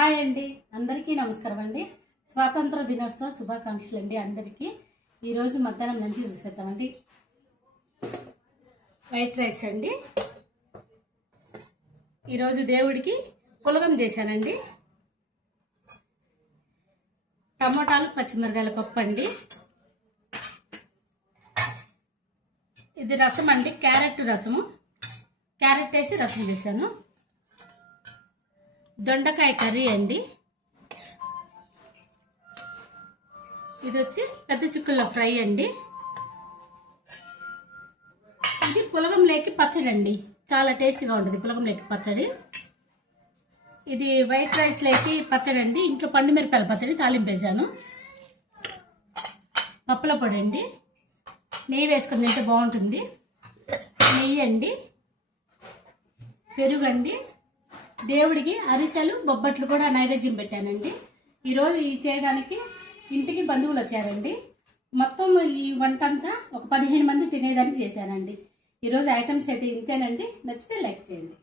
Hi అండి, అందరికీ నమస్కారం అండి. స్వాతంత్ర దినోత్సవ శుభాకాంక్షలు అండి అందరికీ. ఈరోజు మధ్యాహ్నం నుంచి చూసేద్దామండి. వైట్ రైస్ అండి. ఈరోజు దేవుడికి పులగం చేశానండి. టమోటాలు పచ్చిమిరకాయల పప్పు అండి. ఇది రసం అండి, క్యారెట్ రసము. క్యారెట్ వేసి రసం చేశాను. దొండకాయ కర్రీ అండి. ఇది వచ్చి పెద్ద చిక్కుళ్ళ ఫ్రై అండి. ఇది పులగం లేకి పచ్చడి అండి, చాలా టేస్టీగా ఉంటుంది పులగం లేకి పచ్చడి. ఇది వైట్ రైస్ లేకి పచ్చడి అండి. ఇంట్లో పండు మిరపకాయల పచ్చడి తాలింపు వేసాను. పప్పుల పొడి అండి, నెయ్యి వేసుకొని తింటే బాగుంటుంది. నెయ్యి అండి, పెరుగు అండి. దేవుడికి అరిసెలు బొబ్బట్లు కూడా నైవేద్యం పెట్టానండి. ఈరోజు ఈ చేయడానికి ఇంటికి బంధువులు వచ్చారండి. మొత్తం ఈ వంట అంతా ఒక 15 మంది తినేదానికి చేశానండి. ఈరోజు ఐటమ్స్ అయితే ఇంతేనండి. నచ్చితే లైక్ చేయండి.